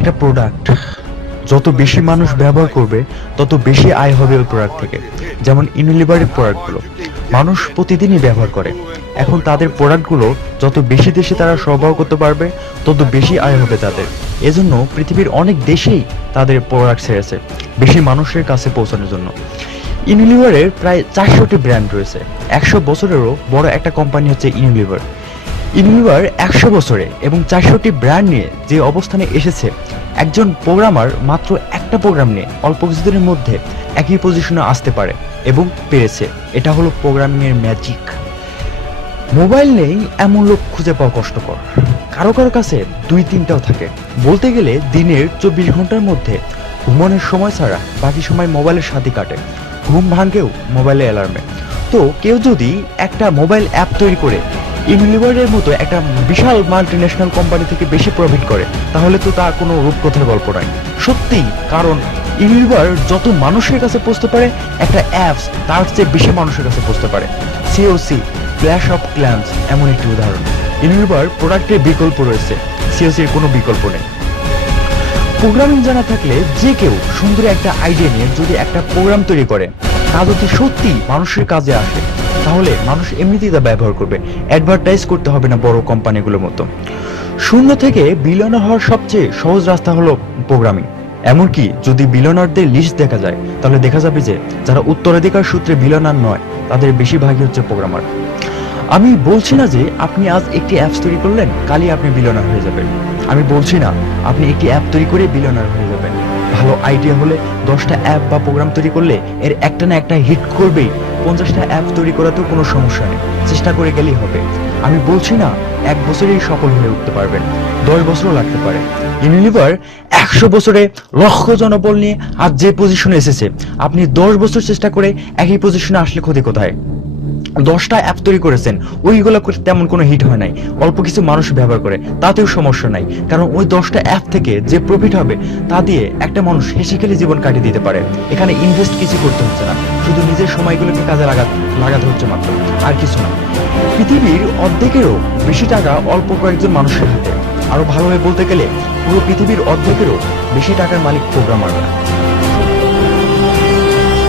একটা প্রোডাক্ট যত বেশি মানুষ ব্যবহার করবে, তত বেশি আয় হবে ওই প্রোডাক্ট থেকে। যেমন ইউনিলিভারের প্রোডাক্টগুলো মানুষ প্রতিদিনই ব্যবহার করে। এখন তাদের প্রোডাক্টগুলো যত বেশি দেশে তারা সরবরাহ করতে পারবে, তত বেশি আয় হবে তাদের। এজন্য পৃথিবীর অনেক দেশেই তাদের প্রোডাক্ট ছেড়েছে বেশি মানুষের কাছে পৌঁছানোর জন্য। ইউনিলিভারের প্রায় চারশোটি ব্র্যান্ড রয়েছে। একশো বছরেরও বড় একটা কোম্পানি হচ্ছে ইউনিলিভার ইউনিলিভার একশো বছরে এবং চারশোটি ব্র্যান্ড নিয়ে যে অবস্থানে এসেছে, একজন প্রোগ্রামার মাত্র একটা প্রোগ্রাম নিয়ে অল্প কিছুদিনের মধ্যে একই পজিশনে আসতে পারে এবং পেরেছে। এটা হলো প্রোগ্রামিংয়ের ম্যাজিক মোবাইল নেই, এমন লোক খুঁজে পাওয়া কষ্টকর। কারও কারও কাছে দুই তিনটাও থাকে। বলতে গেলে দিনের চব্বিশ ঘণ্টার মধ্যে ঘুমানোর সময় ছাড়া বাকি সময় মোবাইলের সাথে কাটে। ঘুম ভাঙেও মোবাইলে অ্যালার্মে তো কেউ যদি একটা মোবাইল অ্যাপ তৈরি করে ইউনিলিভারের মতো একটা বিশাল মাল্টি ন্যাশনাল কোম্পানি থেকে বেশি প্রফিট করে, তাহলে তো তা কোনো রূপকথার গল্প নয়। সত্যিই, কারণ ইউনিলিভার যত মানুষের কাছে পৌঁছতে পারে, একটা অ্যাপস তার চেয়ে বেশি মানুষের কাছে পৌঁছতে পারে। সিওসি ক্ল্যাশ অফ ক্ল্যান্স এমন একটি উদাহরণ। ইউনিলিভার প্রোডাক্টের বিকল্প রয়েছে সিওসির কোনো বিকল্প নেই। প্রোগ্রামিং জানা থাকলে যে কেউ সুন্দর একটা আইডিয়া নিয়ে যদি একটা প্রোগ্রাম তৈরি করে তা সত্যি মানুষের কাজে আসে, তাহলে মানুষ এমনিতেই তা ব্যবহার করবে। অ্যাডভার্টাইজ করতে হবে না বড় কোম্পানিগুলোর মতো। শূন্য থেকে বিলিয়নার হওয়ার সবচেয়ে সহজ রাস্তা হলো প্রোগ্রামিং এমনকি যদি বিলিয়নারদের লিস্ট দেখা যায়, তাহলে দেখা যাবে যে যারা উত্তরাধিকার সূত্রে বিলিয়নার নয়, তাদের বেশিরভাগই হচ্ছে প্রোগ্রামার আমি বলছি না যে আপনি আজ একটি অ্যাপস তৈরি করলেন, কালই আপনি বিলিয়নার হয়ে যাবেন। আমি বলছি না, আপনি একটি অ্যাপ তৈরি করে বিলিয়নার হয়ে যাবেন। ভালো আইডিয়া হলে দশটা অ্যাপ বা প্রোগ্রাম তৈরি করলে এর একটা না একটা হিট করবেই। পঞ্চাশটা অ্যাপ তৈরি করাতেও কোনো সমস্যা নেই। চেষ্টা করে গেলেই হবে। আমি বলছি না, এক বছরেই সফল হয়ে উঠতে পারবেন। দশ বছরও লাগতে পারে। ইউনিলিভার একশো বছরে লক্ষ জনবল নিয়ে আজ যে পজিশনে এসেছে, আপনি দশ বছর চেষ্টা করে একই পজিশনে আসলে ক্ষতি কোথায়? দশটা অ্যাপ তৈরি করেছেন, ওইগুলো তেমন কোনো হিট হয় নাই। অল্প কিছু মানুষ ব্যবহার করে, তাতেও সমস্যা নাই। কারণ ওই দশটা অ্যাপ থেকে যে প্রফিট হবে, তা দিয়ে একটা মানুষ হেসে খেলে জীবন কাটিয়ে দিতে পারে। এখানে ইনভেস্ট কিছু করতে হচ্ছে না। শুধু নিজের সময়গুলোকে কাজে লাগা লাগাতে হচ্ছে মাত্র, আর কিছু না। পৃথিবীর অর্ধেকেরও বেশি টাকা অল্প কয়েকজন মানুষের হাতে। আরও ভালোভাবে বলতে গেলে, পুরো পৃথিবীর অর্ধেকেরও বেশি টাকার মালিক প্রোগ্রামাররা।